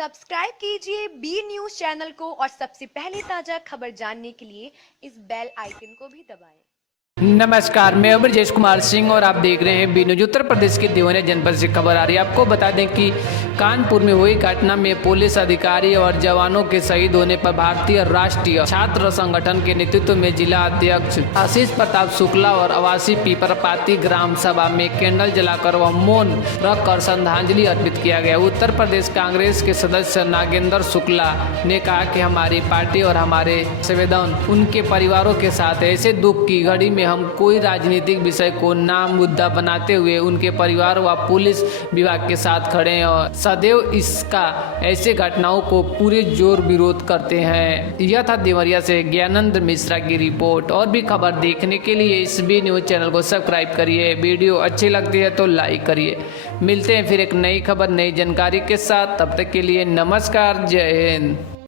Subscribe कीजिए B news channel को और सबसे पहले ताजा खबर जानने के लिए इस बेल आइकन को भी दबाएं। नमस्कार, मैं ब्रजेश कुमार सिंह और आप देख रहे हैं बी न्यूज। उत्तर प्रदेश के देवरिया जनपद से खबर आ रही है। आपको बता दें कि कानपुर में हुई घटना में पुलिस अधिकारी और जवानों के शहीद होने पर भारतीय राष्ट्रीय छात्र संगठन के नेतृत्व में जिला अध्यक्ष आशीष प्रताप शुक्ला और आवासी पीपरपाती ग्राम सभा में कैंडल जलाकर व मौन रखकर श्रद्धांजलि अर्पित किया गया। उत्तर प्रदेश कांग्रेस के सदस्य नागेंद्र शुक्ला ने कहा कि हमारी पार्टी और हमारे संवेदन उनके परिवारों के साथ ऐसे दुख की घड़ी में हम कोई राजनीतिक विषय को नाम मुद्दा बनाते हुए उनके परिवार व पुलिस विभाग के साथ खड़े हैं और सदैव इसका ऐसे घटनाओं को पूरे जोर विरोध करते हैं। यह था देवरिया से ज्ञानंद मिश्रा की रिपोर्ट। और भी खबर देखने के लिए इस बी न्यूज चैनल को सब्सक्राइब करिए। वीडियो अच्छी लगती है तो लाइक करिए। मिलते हैं फिर एक नई खबर नई जानकारी के साथ। तब तक के लिए नमस्कार, जय हिंद।